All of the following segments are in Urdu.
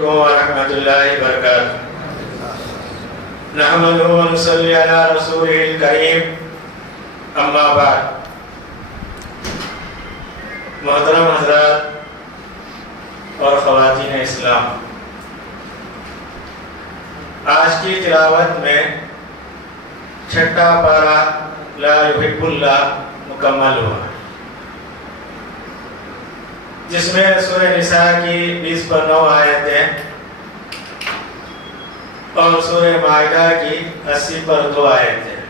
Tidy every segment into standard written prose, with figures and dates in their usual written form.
ورحمۃ اللہ وبرکاتہ نحمدہ ونصلی علی رسولہ الکریم اما بعد محترم حضرات اور خواتین اسلام، آج کی تلاوت میں چھٹا پارہ لا یحب اللہ مکمل ہوا، جس میں سورہ نساء کی 20 پر 9 آیتیں اور سورہ مائدہ کی 80 پر 2 آیتیں،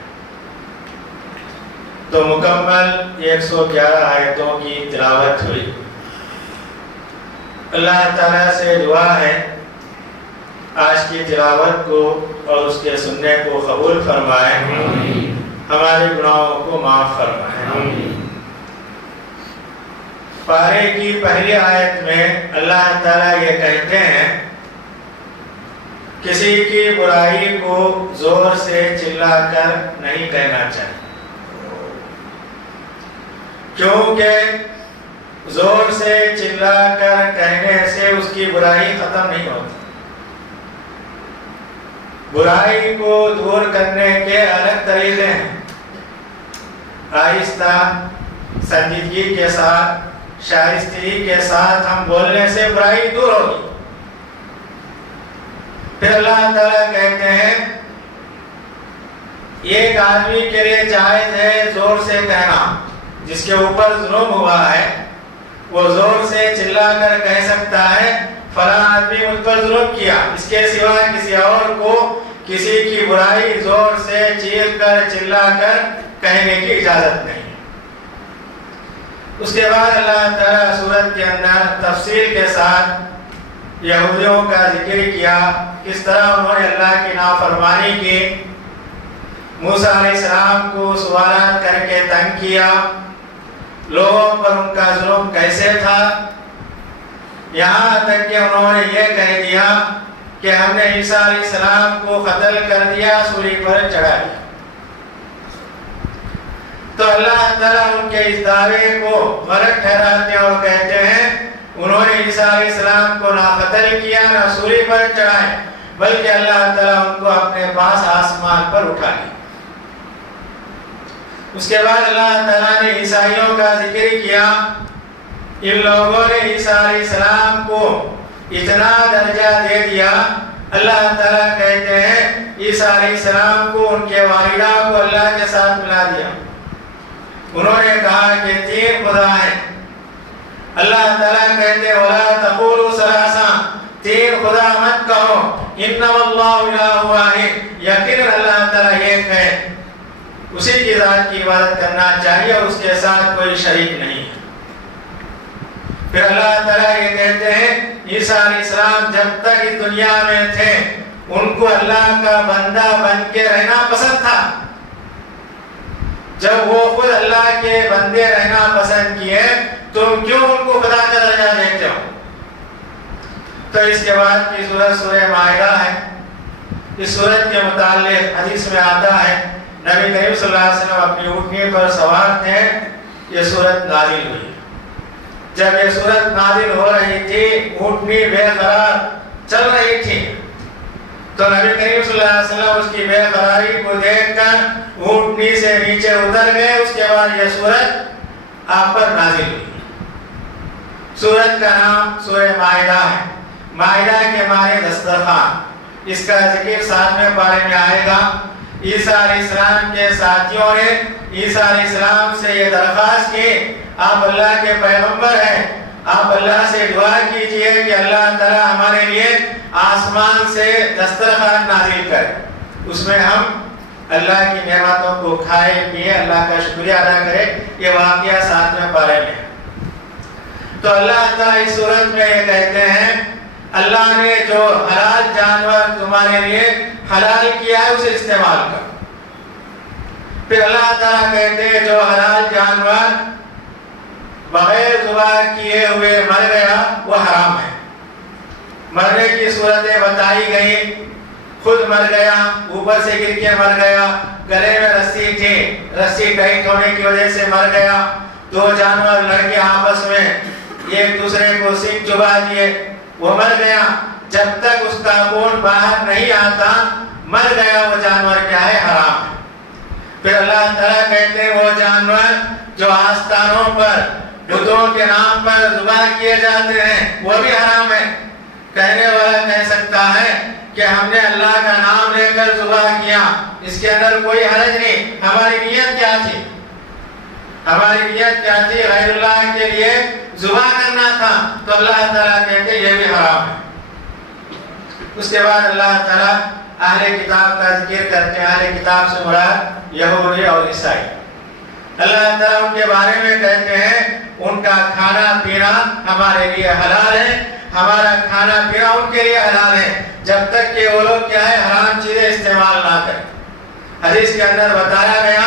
تو مکمل 111 آیتوں کی تلاوت ہوئی۔ اللہ تعالیٰ سے دعا ہے آج کی تلاوت کو اور اس کے سننے کو قبول فرمائے، ہمارے گناہوں کو معاف فرمائے۔ پارے کی پہلی آیت میں اللہ تعالیٰ یہ کہتے ہیں کسی کی برائی کو زور سے چلا کر نہیں کہنا چاہیے، کیونکہ زور سے چلا کر کہنے سے اس کی برائی ختم نہیں ہوتی۔ برائی کو دور کرنے کے الگ طریقے ہیں، آہستہ، سنجیدگی کے ساتھ، شائستگی کے ساتھ ہم بولنے سے برائی دور ہوگی۔ پھر اللہ تعالیٰ کہتے ہیں ایک آدمی کے لیے جائز ہے زور سے کہنا، جس کے اوپر ظلم ہوا ہے وہ زور سے چلا کر کہہ سکتا ہے فلاں آدمی مجھ پر ظلم کیا، اس کے سوا کسی اور کو کسی کی برائی زور سے چیخ کر چلا کر کہنے کی اجازت نہیں۔ اس کے بعد اللہ تعالیٰ سورت کے اندر تفصیل کے ساتھ یہودیوں کا ذکر کیا، کس طرح انہوں نے اللہ کی نافرمانی کی، موسیٰ علیہ السلام کو سوالات کر کے تنگ کیا، لوگوں پر ان کا ظلم کیسے تھا، یہاں تک کہ انہوں نے یہ کہہ دیا کہ ہم نے عیسیٰ علیہ السلام کو قتل کر دیا، سولی پر چڑھا دیا۔ تو اللہ تعالیٰ ان کے اس دعوے کو غلط ٹھہراتے ہیں اور کہتے ہیں انہوں نے عیسیٰ علیہ السلام کو نہ قتل کیا نہ سولی پر چڑھائے، بلکہ اللہ تعالیٰ ان کو اپنے پاس آسمان پر اٹھا لیا۔ اس کے بعد اللہ تعالیٰ نے عیسائیوں کا ذکر کیا، ان لوگوں نے عیسیٰ علیہ السلام کو اتنا درجہ دے دیا، اللہ تعالیٰ کہتے ہیں عیسیٰ علیہ السلام کو ان کے والدہ کو اللہ کے ساتھ ملا دیا۔ انہوں نے کہا کہ 3 خدا ہیں، اللہ تعالیٰ کہتے ہیں وَلَا تَقُولُوا ثَلَاثَةً، 3 خدا مت کہو، إِنَّمَا اللَّهُ إِلَٰهٌ وَاحِدٌ، یقیناً اللہ تعالیٰ ایک ہے، اسی کی ذات کی عبادت کرنا چاہیے اور اس کے ساتھ کوئی شریک نہیں ہے۔ پھر اللہ تعالیٰ یہ کہتے ہیں عیسیٰ علیہ السلام جب تک اس دنیا میں تھے ان کو اللہ کا بندہ بن کے رہنا پسند تھا، جب وہ خود اللہ کے بندے رہنا پسند کیے تم کیوں ان کو خدا کا درجہ دیتے ہو؟ تو اس کے بعد کی سورت سورہ مائدہ ہے۔ اس سورت کے متعلق حدیث میں آتا ہے نبی کریم صلی اللہ علیہ وسلم اپنی اونٹنی پر سوار تھے، یہ سورت نازل ہوئی۔ جب یہ سورت نازل ہو رہی تھی اونٹنی بے قرار چل رہی تھی، تو نبی کریم صلی اللہ علیہ وسلم اس کی بے قراری کو دیکھ کر اونٹنی سے نیچے اتر گئے۔ اس کے بعد یہ سورت آپ پر نازل ہوئی۔ سورت کا نام سورہ مائدہ ہے، مائدہ کے معنی دسترخوان، اس کا ذکر 7ویں پارے میں آئے گا۔ عیسیٰ علیہ السلام کے ساتھیوں نے عیسیٰ علیہ السلام سے یہ درخواست کی آپ اللہ کے پیغمبر ہیں، آپ اللہ سے دعا کیجئے کہ اللہ تعالیٰ ہمارے لیے آسمان سے دسترخوان نازل کرے، اس میں ہم اللہ کی نعمتوں کو کھائے پیے اللہ کا شکریہ ادا کرے۔ یہ واقعہ 7ویں پارے میں ہے۔ تو اللہ تعالیٰ اس صورت میں یہ کہتے ہیں اللہ نے جو حلال جانور تمہارے لیے حلال کیا ہے اسے استعمال کرو۔ پھر اللہ تعالیٰ کہتے ہیں جو حلال جانور بغیر ذبح کیے ہوئے مر گیا وہ حرام ہے۔ مرنے کی صورتیں بتائی گئی، خود مر گیا، اوپر سے گر کے مر گیا، گلے میں رسی تھی، رسی ٹائٹ ہونے کی وجہ سے مر گیا، 2 جانور لڑ کے آپس میں ایک دوسرے کو سینگ چبا دیے، وہ مر گیا۔ جب تک اس کا خون باہر نہیں آتا مر گیا وہ جانور کیا ہے؟ حرام ہے۔ پھر اللہ تعالیٰ کہتے ہیں وہ جانور جو آستانوں پر بتوں کے نام پر ذبح کیے جاتے ہیں وہ بھی حرام ہے۔ کہنے والا کہہ سکتا ہے کہ ہم نے اللہ کا نام لے کر ذبح کیا، اس کے اندر کوئی حرج نہیں، ہماری نیت کیا تھی؟ ہماری نیت کیا تھی؟ غیر اللہ کے لیے ذبح کرنا تھا، تو اللہ تعالیٰ کہتے یہ بھی حرام ہے۔ اس کے بعد اللہ تعالیٰ اہل کتاب کا ذکر کرتے ہیں۔ اہل کتاب سے مراد یہودی اور عیسائی۔ اللہ تعالیٰ ان کے بارے میں کہتے ہیں ان کا کھانا پینا ہمارے لیے حلال ہے، ہمارا کھانا پینا ان کے لیے حلال ہے، جب تک کہ وہ لوگ کیا ہے؟ حرام چیزیں استعمال نہ کریں۔ حدیث کے اندر بتایا گیا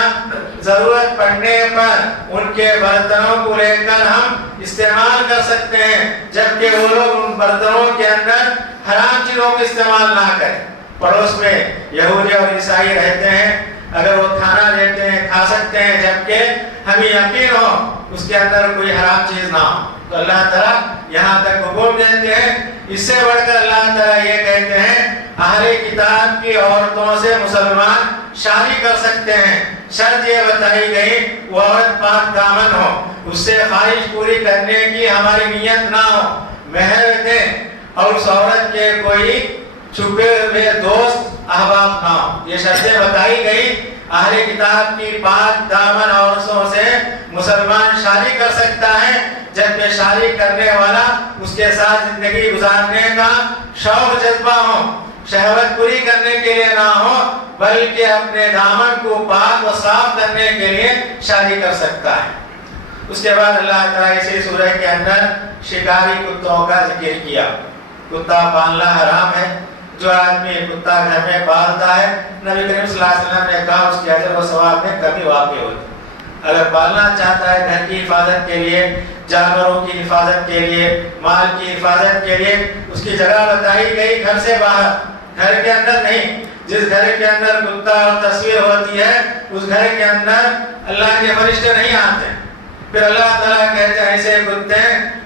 ضرورت پڑنے پر ان کے برتنوں کو لے کر ہم استعمال کر سکتے ہیں، جبکہ وہ لوگ ان برتنوں کے اندر حرام چیزوں کو استعمال نہ کریں۔ پڑوس میں یہودی اور عیسائی رہتے ہیں، اگر وہ کھانا لیتے ہیں کھا سکتے ہیں، جبکہ ہمیں یقین ہو اس کے اندر کوئی حرام چیز نہ ہو، تو اللہ تعالیٰ یہاں تک حکم دیتے ہیں۔ اس سے بڑھ کر اللہ تعالیٰ یہ کہتے ہیں اہل کتاب کی عورتوں سے مسلمان شادی کر سکتے ہیں، شرط یہ بتائی گئی وہ عورت پاک دامن ہو، اس سے خواہش پوری کرنے کی ہماری نیت نہ ہو، مہر دیں، اور اس عورت کے کوئی چھپے ہوئے دوست احباب نہ ہو۔ یہ شرطیں بتائی گئی۔ اہل کتاب کی پاک دامن عورتوں سے مسلمان شادی کر سکتا ہے، جبکہ شادی کرنے والا اس کے ساتھ زندگی گزارنے کا شوق جذبہ ہو، شہوت پوری کرنے کے لیے نہ ہو، بلکہ اپنے دامن کو پاک و صاف کرنے کے لیے شادی کر سکتا ہے۔ اس کے بعد اللہ تعالیٰ اسی سورہ کے اندر شکاری کتوں کا ذکر کیا۔ کتا پالنا حرام ہے، جو آدمی کتا گھر میں پالتا ہے نبی کریم صلی اللہ علیہ وسلم نے کہا اس کے اجر و ثواب میں کمی واقع ہوتی۔ اگر پالنا چاہتا ہے گھر کی حفاظت کے لیے، جانوروں کی حفاظت کے لیے، مال کی حفاظت کے لیے، اس کی جگہ بتائی گئی گھر سے باہر، گھر کے اندر نہیں۔ جس گھر کے اندر کتا اور تصویر ہوتی ہے اس گھر کے اندر اللہ کے فرشتے نہیں آتے۔ پھر اللہ تعالیٰ کہتے ہیں ایسے کتے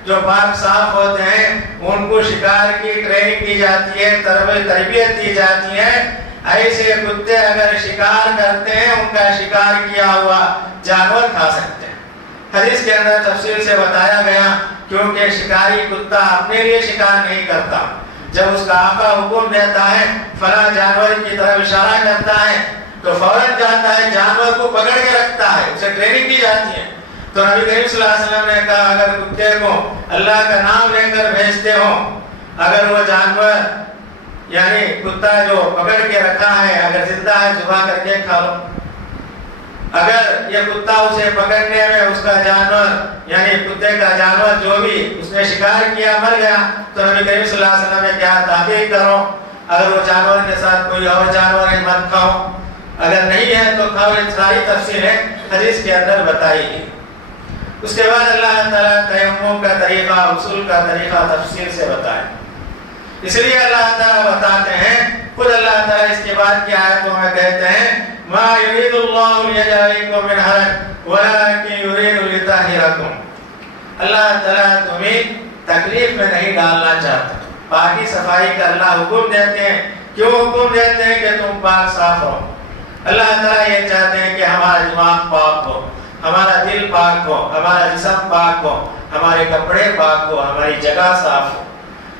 جو پاک صاف ہوتے ہیں ان کو شکار کی ٹریننگ دی جاتی ہے، تربیت دی جاتی ہے۔ ایسے کتے اگر شکار کرتے ہیں ان کا شکار کیا ہوا جانور کھا سکتے ہیں۔ حدیث کے اندر تفصیل سے بتایا گیا کیونکہ شکاری کتا اپنے لیے شکار نہیں کرتا، جب اس کا آقا حکم دیتا ہے فلاں جانور کی طرف اشارہ کرتا ہے تو فوراً جاتا ہے، جانور کو پکڑ کے رکھتا ہے، اسے ٹریننگ دی جاتی ہے۔ تو نبی کریم صلی اللہ علیہ وسلم نے کہا اگر کتے کو اللہ کا نام لے کر بھیجتے ہو، اگر وہ جانور یعنی کتا جو پکڑ کے رکھا ہے اگر زندہ ہے ذبح کر کے کھا لو۔ اگر یہ کتا اسے پکڑنے میں اس کا جانور یعنی کتے کا جانور جو بھی اس نے شکار کیا مر گیا تو نبی کریم صلی اللہ علیہ وسلم نے کیا تحقیق کرو، اگر وہ جانور کے ساتھ کوئی اور جانور ہے مت کھاؤ، اگر نہیں ہے تو کھاؤ۔ یہ ساری تفصیلیں حدیث کے اندر بتائی گئی۔ اس کے بعد اللہ تعالیٰ تیمم کا طریقہ، غسل کا طریقہ تفصیل سے بتائے۔ اس لیے اللہ تعالیٰ بتاتے ہیں، خود اللہ تعالیٰ اس کے بعد کی آیتوں میں کہتے ہیں ما یرید اللہ لیجعل علیکم من حرج ولکن یرید لطہرکم۔ اللہ تعالیٰ تمہیں تکلیف میں نہیں ڈالنا چاہتا، پاکی صفائی کا اللہ حکم دیتے ہیں۔ کیوں حکم دیتے ہیں؟ کہ تم پاک صاف ہو۔ اللہ تعالیٰ یہ چاہتے ہیں کہ ہمارا دماغ پاک ہو، ہمارا دل پاک ہو، ہمارا جسم پاک ہو، ہمارے کپڑے پاک ہو، ہماری جگہ صاف ہو،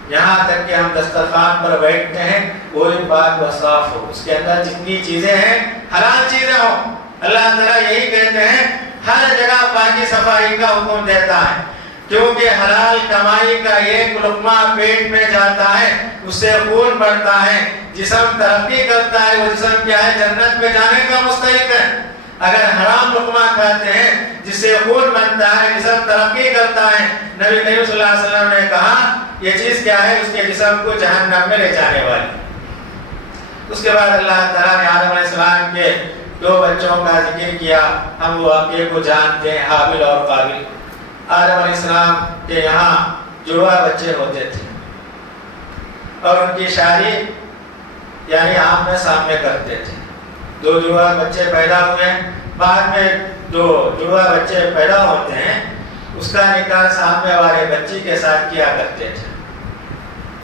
یہاں تک کہ ہم دسترخوان پر بیٹھتے ہیں وہ بھی پاک و صاف ہو، اس کے اندر جتنی چیزیں ہیں حلال چیزیں ہوں۔ اللہ تعالیٰ یہی کہتے ہیں ہر جگہ پاکی صفائی کا حکم دیتا ہے، کیونکہ حلال کمائی کا ایک لقمہ پیٹ میں جاتا ہے اس سے خون بڑھتا ہے، جسم ترقی کرتا ہے، وہ جسم کیا ہے؟ جنت میں جانے کا مستحق ہے۔ اگر حرام لقمہ کھاتے ہیں جس سے خون بنتا ہے، جسم ترقی کرتا ہے، نبی کریم صلی اللہ علیہ وسلم نے کہا یہ چیز کیا ہے؟ اس کے جسم کو جہنم میں لے جانے والی۔ اس کے بعد اللہ تعالیٰ نے آدم علیہ السلام کے 2 بچوں کا ذکر کیا۔ ہم واقعے کو جانتے ہیں، حابل اور قابل۔ آدم علیہ السلام کے یہاں جڑواں بچے ہوتے تھے اور ان کی شادی یعنی آمنے سامنے کرتے تھے۔ 2 جڑواں بچے پیدا ہوئے، بعد میں 2 جڑواں بچے پیدا ہوتے ہیں، اس کا نکاح سامنے والے بچی کے ساتھ کیا کرتے تھے۔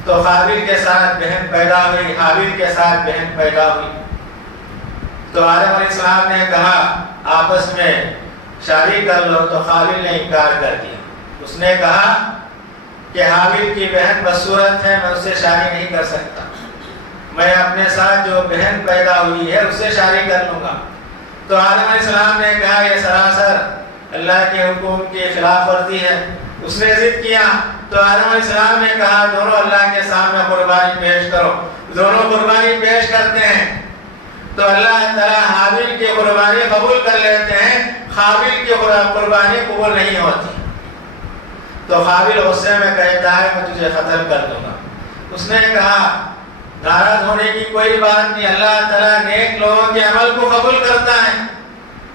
تو قابیل کے ساتھ بہن پیدا ہوئی، حابیل کے ساتھ بہن پیدا ہوئی۔ تو آدم علیہ السلام نے کہا آپس میں شادی کر لو، تو قابیل نے انکار کر دیا۔ اس نے کہا کہ حابیل کی بہن بدصورت ہے، میں اس سے شادی نہیں کر سکتا، میں اپنے ساتھ جو بہن پیدا ہوئی ہے اس سے شادی کر لوں گا۔ تو آدم علیہ السلام نے کہا یہ سراسر اللہ کے حکم کی خلاف ورزی ہے۔ اس نے ضد کیا تو آدم علیہ السلام نے کہا دونوں اللہ کے سامنے قربانی پیش کرو۔ دونوں قربانی پیش کرتے ہیں تو اللہ تعالیٰ حابیل کی قربانی قبول کر لیتے ہیں، قابیل کی قربانی قبول نہیں ہوتی۔ تو قابیل غصے میں کہتا ہے میں تجھے قتل کر دوں گا۔ اس نے کہا ناراض ہونے کی کوئی بات نہیں، اللہ تعالیٰ نیک لوگوں کے عمل کو قبول کرتا ہے۔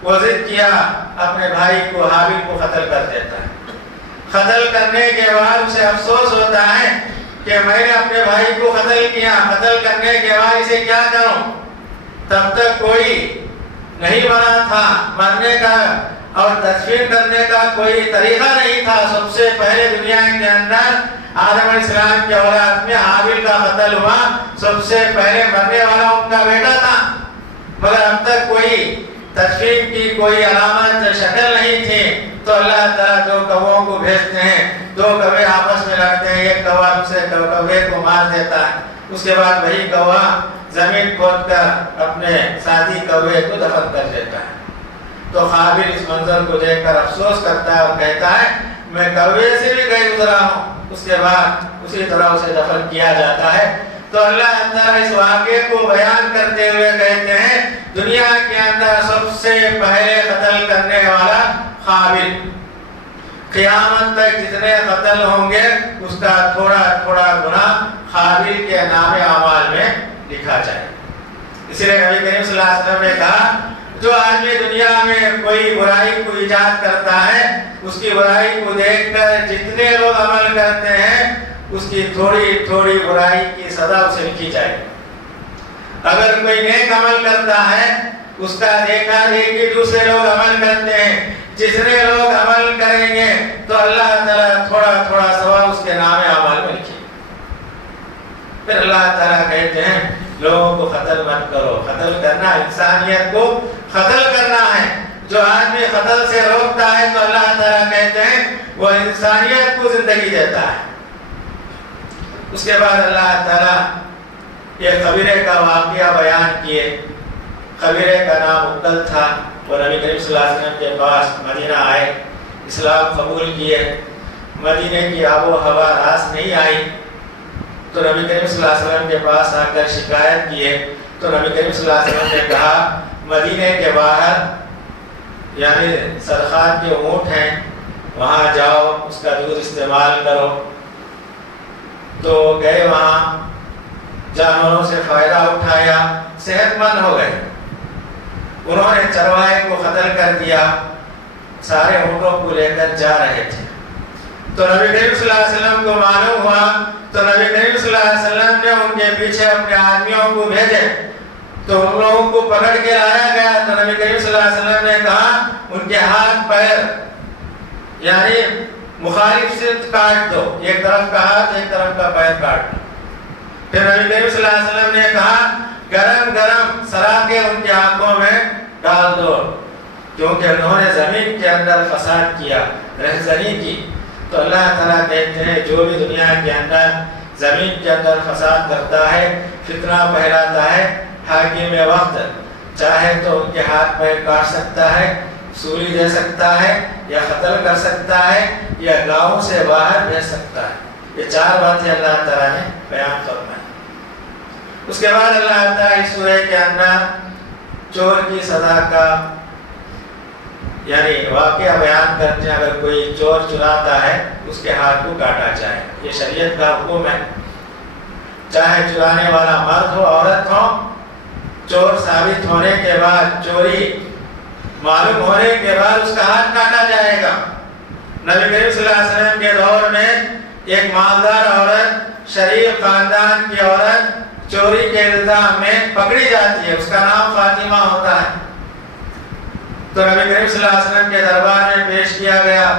وہ ضد کیا، اپنے بھائی کو حابیل کو قتل کر دیتا ہے۔ قتل کرنے کے بعد اسے افسوس ہوتا ہے کہ میں نے اپنے بھائی کو قتل کیا، قتل کرنے کے بعد اسے کیا کروں؟ تب تک کوئی نہیں بنا تھا، مرنے کا اور تدفین کرنے کا کوئی طریقہ نہیں تھا۔ سب سے پہلے دنیا کے اندر آدم علیہ السلام کے اولاد میں حابیل کا قتل ہوا، سب سے پہلے مرنے والا ان کا بیٹا تھا، مگر اب تک کوئی تدفین کی کوئی علامت شکل نہیں تھی۔ تو اللہ تعالیٰ دو کووں کو بھیجتے ہیں، دو کوے آپس میں لڑتے ہیں، ایک کوا دوسرے کوے کو مار دیتا ہے، اس کے بعد وہی کوا زمین کھود کر اپنے ساتھی کوے کو دفن کر دیتا ہے۔ تو قابیل اس منظر کو دیکھ کر افسوس کرتا ہے اور کہتا ہے میں کوے سے بھی گئے گزرا ہوں۔ اس کے بعد اسی طرح اسے دفن کیا جاتا ہے۔ تو اللہ تعالیٰ اس واقعے کو بیان کرتے ہوئے کہتے ہیں دنیا کے اندر سب سے پہلے قتل کرنے والا قابیل، قیامت تک جتنے قتل ہوں گے اس کا تھوڑا تھوڑا گناہ قابیل کے نام اعمال میں لکھا جائے۔ اسی لیے نبی کریم صلی اللہ علیہ وسلم نے کہا جو آدمی دنیا میں کوئی برائی کو ایجاد کرتا ہے اس کی برائی کو دیکھ کر جتنے لوگ عمل کرتے ہیں اس کی تھوڑی تھوڑی برائی کی سزا اسے لکھی جائے۔ اگر کوئی نیک عمل کرتا ہے اس کا دیکھا دیکھی دوسرے لوگ عمل کرتے ہیں، جتنے لوگ عمل کریں گے تو اللہ تعالیٰ تھوڑا تھوڑا ثواب اس کے نام اعمال میں لکھے۔ پھر اللہ تعالیٰ کہتے ہیں لوگوں کو قتل مت کرو۔ قتل کرنا انسانیت کو قتل کرنا ہے۔ جو آدمی قتل سے روکتا ہے تو اللہ تعالیٰ کہتے ہیں وہ انسانیت کو زندگی دیتا ہے۔ اس کے بعد اللہ تعالیٰ یہ قبیلے کا واقعہ بیان کیے۔ قبیلے کا نام عقل تھا، وہ نبی کریم صلی اللہ علیہ وسلم کے پاس مدینہ آئے، اسلام قبول کیے۔ مدینہ کی آب و ہوا راس نہیں آئی تو نبی کریم صلی اللہ علیہ وسلم کے پاس آ کر شکایت کیے تو نبی کریم صلی اللہ علیہ وسلم نے کہا مدینہ کے باہر یعنی سرخان کے اونٹ ہیں وہاں جاؤ، اس کا دودھ استعمال کرو۔ تو گئے وہاں، جانوروں سے فائدہ اٹھایا، صحت مند ہو گئے۔ انہوں نے چرواہے کو قتل کر دیا، سارے اونٹوں کو لے کر جا رہے تھے۔ تو نبی کریم صلی اللہ علیہ وسلم کو معلوم ہوا تو نبی کریم صلی اللہ علیہ وسلم نے ان کے پیچھے اپنے آدمیوں کو بھیجے تو ان لوگوں کو پکڑ کے لایا گیا۔ تو نبی کریم صلی اللہ علیہ وسلم نے کہا ان کے ہاتھ پیر یعنی مخالف سمت کاٹ دو، ایک طرف کا ہاتھ ایک طرف کا پیر کاٹ دو۔ پھر نبی کریم صلی اللہ علیہ وسلم نے کہا گرم گرم سراخیں ان کے آنکھوں میں ڈال دو، کیونکہ انہوں نے زمین کے اندر فساد کیا، رہزنی کی۔ تو اللہ تعالیٰ کہتے ہیں جو بھی دنیا کے اندر زمین کے اندر فساد کرتا ہے، فتنہ پھیلاتا ہے، حاکم وقت چاہے تو ان کے ہاتھ پیر کاٹ سکتا ہے، سولی دے سکتا ہے، یا قتل کر سکتا ہے، یا گاؤں سے باہر بھیج سکتا ہے۔ یہ چار باتیں اللہ تعالیٰ نے بیان فرمائی۔ اس کے بعد اللہ تعالیٰ اس سورہ کے اندر چور کی سزا کا یعنی واقعہ بیان کرتے ہیں۔ اگر کوئی چور چراتا ہے اس کے ہاتھ کو کاٹا جائے، یہ شریعت کا حکم ہے، چاہے چرانے والا مرد ہو عورت ہو۔ چور ثابت ہونے کے بعد، چوری معلوم ہونے کے بعد اس کا ہاتھ کاٹا جائے گا۔ نبی کریم صلی اللہ علیہ وسلم کے دور میں ایک مالدار عورت، شریف خاندان کی عورت چوری کے الزام میں پکڑی جاتی ہے، اس کا نام فاطمہ ہوتا ہے۔ تو نبی کریم صلی اللہ علیہ وسلم کے دربار میں پیش کیا گیا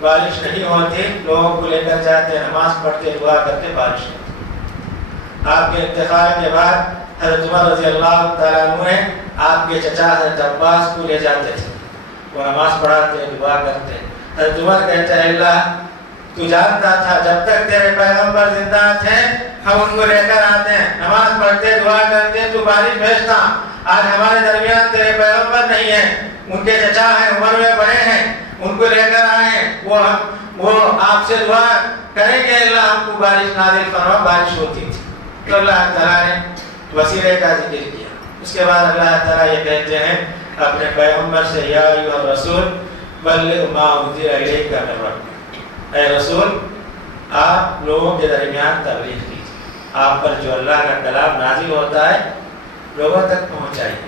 بارش نہیں ہوتی، لوگوں کو لے کر جاتے، نماز پڑھتے، دعا کرتے، بارش ہوتی۔ آپ کے انتقال کے بعد حضرت عمر رضی اللہ تعالیٰ عنہ نے آپ کے چچا حضرت عباس کو لے جاتے تھے، وہ نماز پڑھاتے، دعا کرتے۔ حضرت عمر کہتے ہیں اللہ تو جانتا تھا جب تک تیرے پیغمبر زندہ تھے ہم ان کو لے کر آتے ہیں، نماز پڑھتے، دعا کرتے، تو بارش بھیجتا۔ آج ہمارے درمیان تیرے پیغمبر نہیں ہیں، ان کے چچا ہیں، عمر میں بڑے ہیں، ان کو لے کر آئے، وہ آپ سے دعا کریں گے اللہ ہم کو بارش نازل فرما۔ بارش ہوتی تھی تو اللہ تعالیٰ نے وسیلے کا ذکر کیا۔ اس کے بعد اللہ تعالیٰ یہ کہتے ہیں اپنے پیغمبر سے یا ایھا الرسول بلغ ما انزل الیک من ربک، اے رسول آپ لوگوں کے درمیان تبلیغ کیجیے، آپ پر جو اللہ کا کلام نازل ہوتا ہے لوگوں تک پہنچائیے۔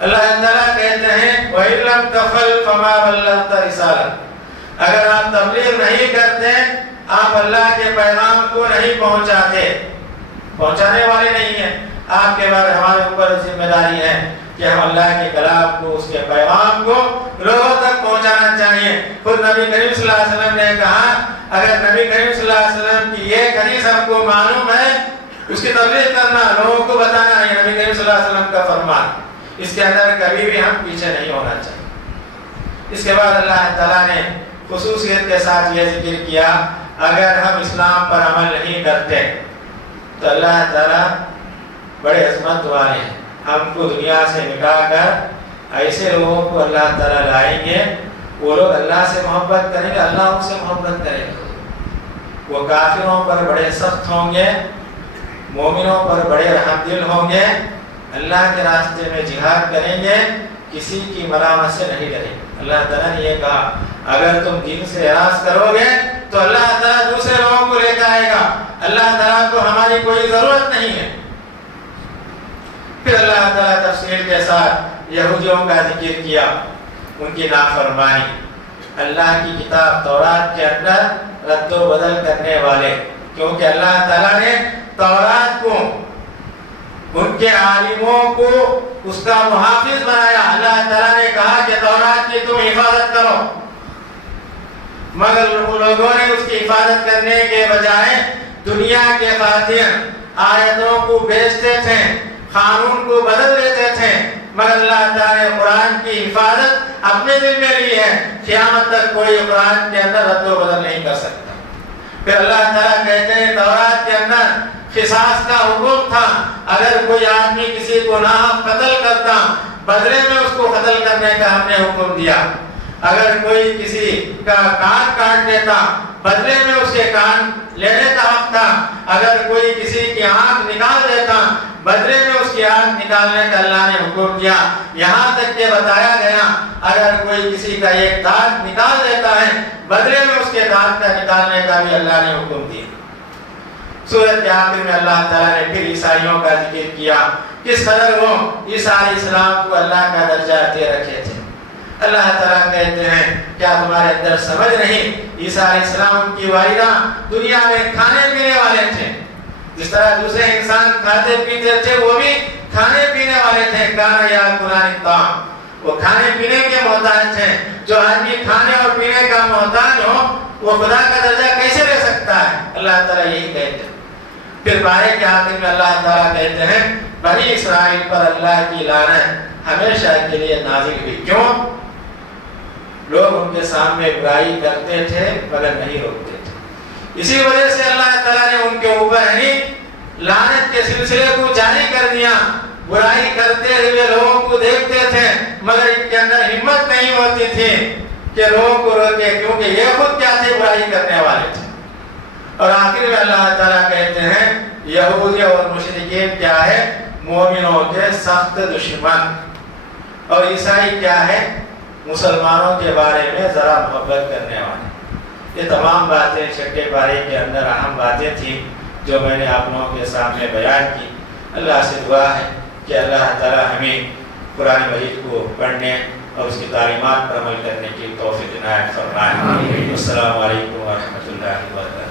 اللہ تعالیٰ کہتے ہیں وَإِن لَّمْ تَفْعَلْ فَمَا بَلَّغْتَ رِسَالَتَهُ، اگر آپ تبلیغ نہیں کرتے آپ اللہ کے پیغام کو نہیں پہنچاتے، پہنچانے والے نہیں ہیں، آپ کے بعد ہمارے اوپر ذمہ داری ہے کہ ہم اللہ کے کلام کو، اس کے پیغام کو لوگوں تک پہنچانا چاہیے۔ خود نبی کریم صلی اللہ علیہ وسلم نے کہا اگر نبی کریم صلی اللہ علیہ وسلم کی یہ حدیث ہم کو معلوم ہے اس کی تبلیغ کرنا، لوگوں کو بتانا ہے، نبی کریم صلی اللہ علیہ وسلم کا فرمان، اس کے اندر کبھی بھی ہم پیچھے نہیں ہونا چاہیے۔ اس کے بعد اللہ تعالیٰ نے خصوصیت کے ساتھ یہ ذکر کیا اگر ہم اسلام پر عمل نہیں کرتے تو اللہ تعالیٰ بڑے عظمت والے ہیں، ہم کو دنیا سے نکال کر ایسے لوگوں کو اللہ تعالیٰ لائیں گے، وہ لوگ اللہ سے محبت کریں گے، اللہ ان سے محبت کرے گا۔ وہ کافروں پر بڑے سخت ہوں گے، مومنوں پر بڑے رحم دل ہوں گے، اللہ کے راستے میں جہاد کریں گے، کسی کی ملامت سے نہیں ڈریں گے۔ اللہ تعالیٰ نے یہ کہا اگر تم دین سے اعراض کرو گے تو اللہ تعالیٰ دوسرے لوگوں کو لے کے آئے گا، اللہ تعالیٰ کو ہماری کوئی ضرورت نہیں ہے۔ پھر اللہ تعالیٰ تفصیل کے ساتھ یہودیوں کا ذکر کیا، ان کی نافرمانی، اللہ کی کتاب تورات کے اندر رد و بدل کرنے والے، کیونکہ اللہ تعالیٰ نے تورات کو، ان کے عالموں کو اس کا محافظ بنایا۔ اللہ تعالیٰ نے کہا کہ تورات کی تم حفاظت کرو، مگر لوگوں نے اس کی حفاظت کرنے کے بجائے دنیا کے خاطر آیتوں کو بیچتے تھے، قانون کو بدل دیتے تھے، مگر اللہ تعالیٰ نے قرآن کی حفاظت اپنے دل میں لی ہے، قیامت تک کوئی قرآن کے اندر رد و بدل نہیں کر سکتا۔ پھر اللہ تعالیٰ کہتے ہیں تورات کے اندر قصاص کا حکم تھا، اگر کوئی آدمی کسی کو ناحق قتل کرتا بدلے میں اس کو قتل کرنے کا ہم نے حکم دیا، اگر کوئی کسی کا کان کاٹ دیتا بدلے میں اس کے کان لینے کا حق تھا، اگر کوئی کسی کی آنکھ نکال دیتا بدلے میں اس کی آنکھ نکالنے کا اللہ نے حکم دیا، یہاں تک کہ بتایا گیا اگر کوئی کسی کا ایک دانت نکال دیتا ہے بدلے میں اس کے دانت کا نکالنے کا بھی اللہ نے حکم دیا۔ سورۃ کے آخر میں اللہ تعالیٰ نے پھر عیسائیوں کا ذکر کیا، کس قدر وہ عیسیٰ علیہ السلام کو اللہ کا درجہ دے رکھے تھے۔ اللہ تعالیٰ کہتے ہیں کیا تمہارے اندر سمجھ نہیں، عیسیٰ علیہ السلام کی والدہ دنیا میں کھانے پینے والے تھے، جس طرح دوسرے انسان کھاتے پیتے تھے وہ بھی کھانے پینے والے تھے، کانا یاکلان الطعام، وہ کھانے پینے کے محتاج تھے۔ جو آدمی کھانے اور پینے کا محتاج ہو وہ خدا کا درجہ کیسے لے سکتا ہے؟ اللہ تعالیٰ یہی کہتے ہیں۔ پھر بارے کے آخر میں اللہ تعالیٰ کہتے ہیں بنی اسرائیل پر اللہ کی لعنت ہمیشہ کے لیے نازل ہوئی، کیوں؟ لوگ ان کے سامنے برائی کرتے تھے مگر نہیں روکتے تھے، اسی وجہ سے اللہ تعالیٰ نے ان کے اوپر لعنت کے سلسلے کو جاری کر دیا۔ برائی کرتے ہوئے لوگوں کو دیکھتے تھے مگر ان کے اندر ہمت نہیں ہوتی تھی کہ لوگوں کو روکے، کیونکہ یہ خود کیا تھے؟ برائی کرنے والے تھے۔ اور آخر میں اللہ تعالیٰ کہتے ہیں یہودی اور مشرکین کیا ہے؟ مومنوں کے سخت دشمن، اور عیسائی کیا ہے؟ مسلمانوں کے بارے میں ذرا محبت کرنے والے۔ یہ تمام باتیں چھٹے پارے کے اندر اہم باتیں تھیں جو میں نے آپ لوگوں کے سامنے بیان کی۔ اللہ سے دعا ہے کہ اللہ تعالیٰ ہمیں قرآن مجید کو پڑھنے اور اس کی تعلیمات پر عمل کرنے کی توفیق عنایت فرمائے۔ السلام علیکم ورحمۃ اللہ وبرکاتہ۔